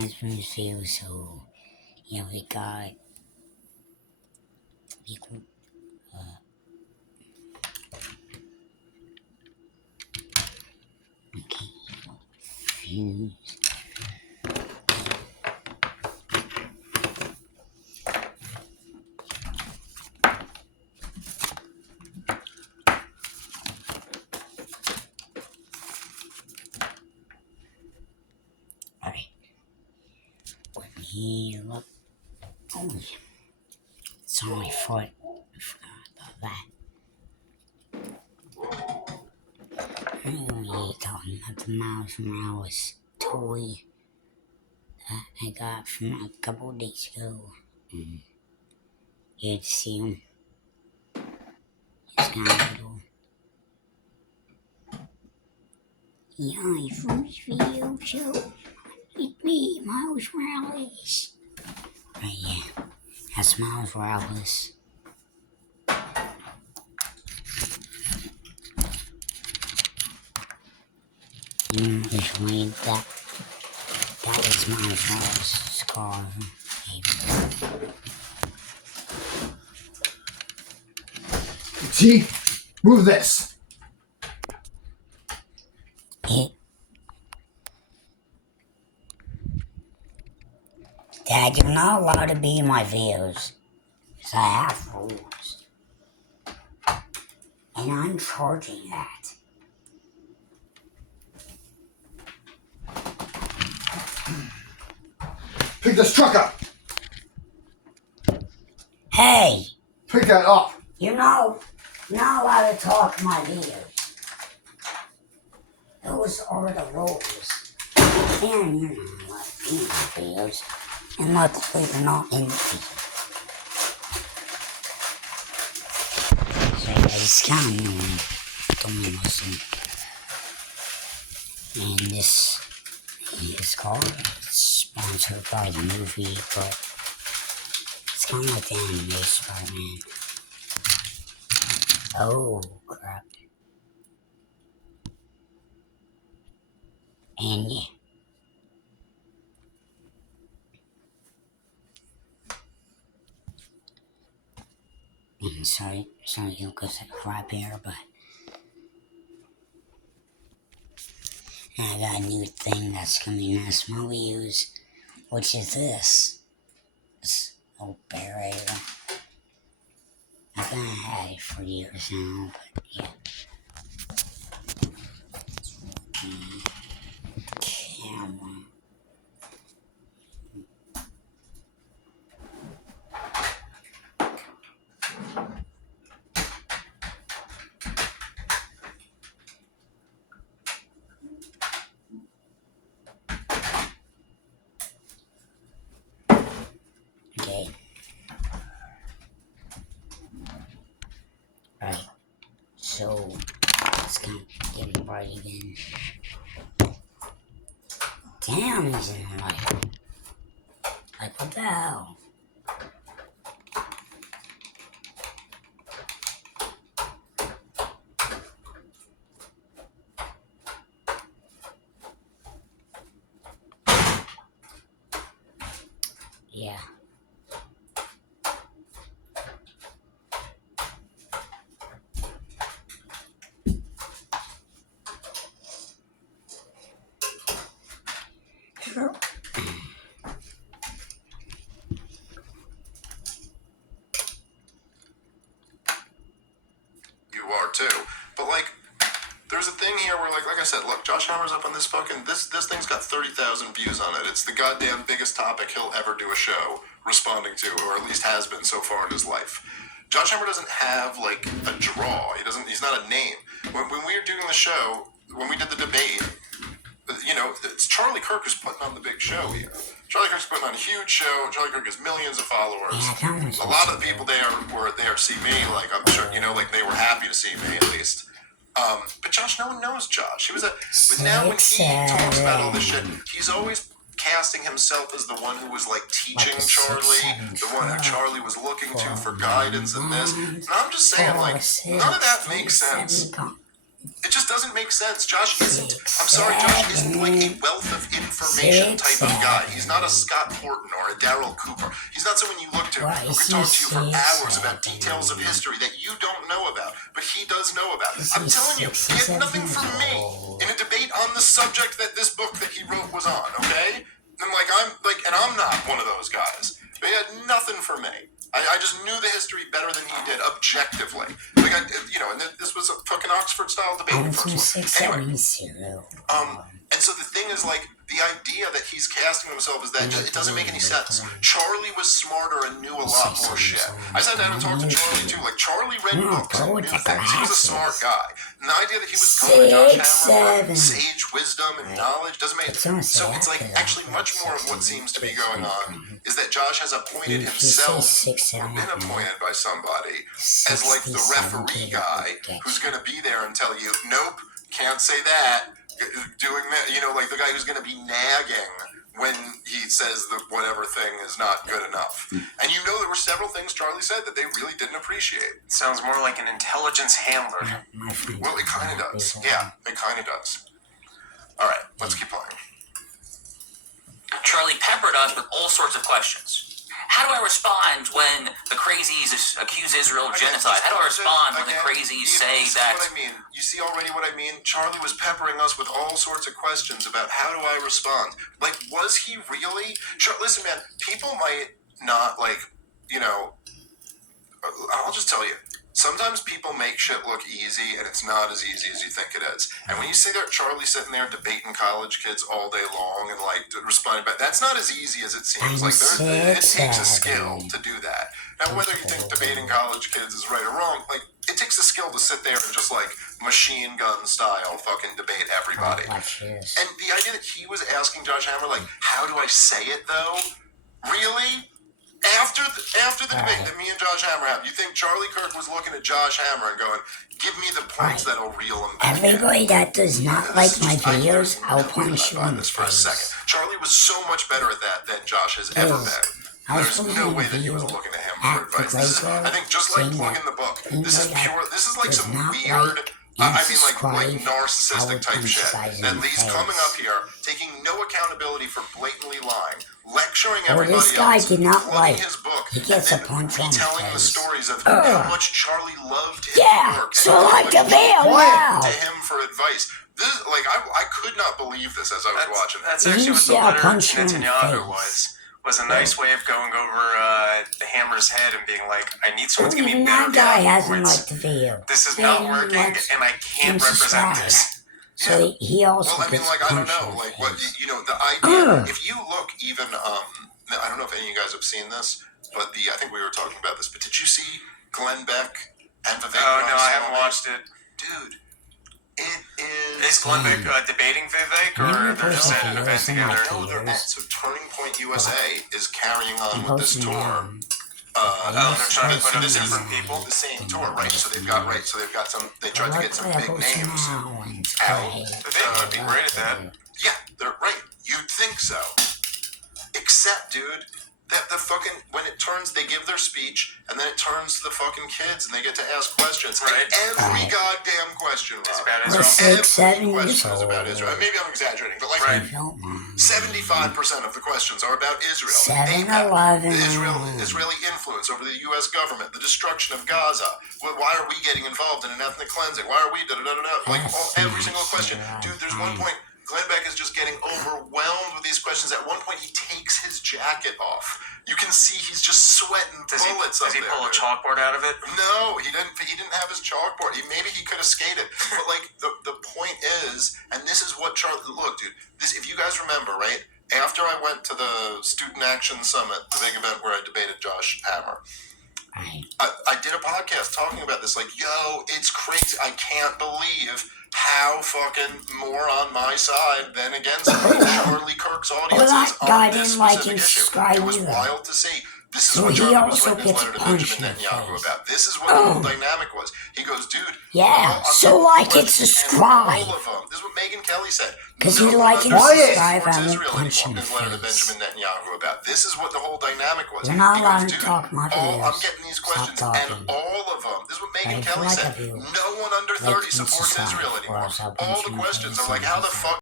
Christmas feel, so yeah, we got equal views. Alright, let me look. Oh, it's on my foot. I forgot about that. We talking about the Miles Morales toy that I got from a couple of days ago. You had to see him. It's kind of little. Yeah, he's from this video show. It's me, Miles Morales. Right, yeah. That's Miles Morales. Usually that is Miles Morales' car. T, move this. Dad, you're not allowed to be in my videos. Because I have rules. And I'm charging that. Pick this truck up. Hey! Pick that up. You're not allowed to talk in my videos. Those are the rules. And you're not allowed to be in my videos. And luckily you're not in me. So it's kind of annoying. Don't listen. And this car is sponsored by the movie, but it's kind of like the animated Spider-Man. Oh, crap. And yeah. And sorry you'll go say crap here, but I got a new thing that's coming as my videos, which is this old bear here. I've been had it for years now, but yeah. Camera. Okay. Right. So it's kind of getting bright again. Damn, he's in the light. Like, what the hell? Yeah. Sure. You are too. But like, there's a thing here where like I said, look, Josh Hammer's up on this fucking this thing's got 30,000 views on it. It's the goddamn biggest topic he'll ever do a show responding to, or at least has been so far in his life. Josh Hammer doesn't have like a draw. He's not a name. When we were doing the show, when we did the debate, you know, it's Charlie Kirk who's putting on the big show here. Charlie Kirk's putting on a huge show. Charlie Kirk has millions of followers. Yeah, a lot of the people were there to see me. Like, I'm sure, you know, like they were happy to see me at least. But Josh, no one knows Josh. But now when he talks about all this shit, he's always casting himself as the one who was like teaching Charlie, the one who Charlie was looking to for guidance in this. And I'm just saying, like, none of that makes sense. It just doesn't make sense. Josh isn't. I'm sorry, Josh isn't like a wealth of information type of guy. He's not a Scott Horton or a Daryl Cooper. He's not someone you look to who could talk to you for hours about details of history that you don't know about, but he does know about. I'm telling you, he had nothing from me in a debate on the subject that this book that he wrote was on. Okay, and I'm not one of those guys. But he had nothing for me. I just knew the history better than he did, objectively. And this was a fucking Oxford-style debate. Anyway, and so the thing is, like, the idea that he's casting himself as that, it doesn't make any sense. Charlie was smarter and knew a lot more shit. I sat down and talked to Charlie, too. Like, Charlie read books and knew things. He was a smart guy. And the idea that he was going to Josh Hammer for sage wisdom and knowledge doesn't make sense. So it's like, actually, much more of what seems to be going on is that Josh has appointed himself, or been appointed by somebody, as like the referee guy who's going to be there and tell you, nope, can't say that. Doing that, like the guy who's going to be nagging when he says that whatever thing is not good enough. And there were several things Charlie said that they really didn't appreciate. It sounds more like an intelligence handler. Well, it kind of does. Yeah, it kind of does. All right, let's keep playing. Charlie peppered us with all sorts of questions. How do I respond when the crazies accuse Israel of genocide? How do I respond when the crazies say that... What I mean. You see already what I mean? Charlie was peppering us with all sorts of questions about how do I respond. Like, was he really... Listen, man, people might not, I'll just tell you. Sometimes people make shit look easy, and it's not as easy as you think it is. And when you see that Charlie sitting there debating college kids all day long and responding back, that's not as easy as it seems. Like it takes a skill to do that. Now, whether you think debating college kids is right or wrong, it takes a skill to sit there and just machine gun style fucking debate everybody. And the idea that he was asking Josh Hammer, how do I say it though? Really? After the debate that me and Josh Hammer had, you think Charlie Kirk was looking at Josh Hammer and going, give me the points that'll reel him back Everybody that does not like my videos, I'll punch you in the for a face. second. Charlie was so much better at that than Josh has ever been. There's no way that he was looking to him for advice. I think just like plugging the book, this is like some weird... narcissistic type shit. That Lee's coming up here, taking no accountability for blatantly lying, lecturing everybody this guy else, did not like. his book, He gets and a punch on the retelling the face. stories of how much Charlie loved his work. So and like how a much man, he wow. to him for advice. This, I could not believe this as I was watching. That's actually what the letter to Netanyahu was a nice Yeah. way of going over Hammer's head and being like, I need someone to give me Even better that guy data hasn't points. liked the video. This is He not hasn't working, liked and I can't represent this. So he also Well, I mean, gets I don't punched know, in the what face. the idea. If you look even, I don't know if any of you guys have seen this, but I think we were talking about this. But did you see Glenn Beck and Vivek? Oh no, I haven't watched it. Dude, it is. Is Glenn Beck debating Vivek, or they're just at an event together? No, they're not. So Turning Point USA is carrying on with this tour. They're trying to put up different people. The same tour, right? So they've got some. They tried to get some big names out. Vivek would be great at that. Yeah, they're right. You'd think so. Except, dude, that the fucking when it turns, they give their speech, and then it turns to the fucking kids, and they get to ask questions. Right. And every goddamn question, It's Rob. about We're Israel. 6, 7 Every years question is old. about Israel. Maybe I'm exaggerating, but Right. 75% of the questions are about Israel. 7-Eleven. The Israeli influence over the U.S. government, the destruction of Gaza. Why are we getting involved in an ethnic cleansing? Why are we every single question. Dude, there's one point, Glenn Beck is just getting overwhelmed with these questions. At one point, he takes his jacket off. You can see he's just sweating bullets up there. Does he pull a dude. chalkboard out of it? No, he didn't. He didn't have his chalkboard. Maybe he could have skated, but the point is, and this is what Charlie. Look, dude. This, if you guys remember, right after I went to the Student Action Summit, the big event where I debated Josh Hammer, I did a podcast talking about this. Yo, it's crazy. I can't believe how fucking more on my side than against Charlie Kirk's audience Well, that is guy on this didn't like specific and issue. subscribe It was either. wild to see. This is So what he Charlie was also writing his gets letter to punched Benjamin in the Netanyahu face. about. This is what the whole dynamic was. He goes, dude. Yeah, I'm so getting like these and questions, subscribe. and all of them. This is what Megyn Kelly said. Because No you one like and understands subscribe, towards I won't Israel punch anymore. in the His letter to face. Benjamin Netanyahu about. This is what the whole dynamic was. You're not He allowed goes, to dude, talk my I'm videos. getting these Stop questions, talking. and all of them. This is what Megyn But if you Kelly like said. a view, No one under like 30 and supports subscribe, Israel or anymore. else I'll All punch the you in the questions face are like, and how the everything. fuck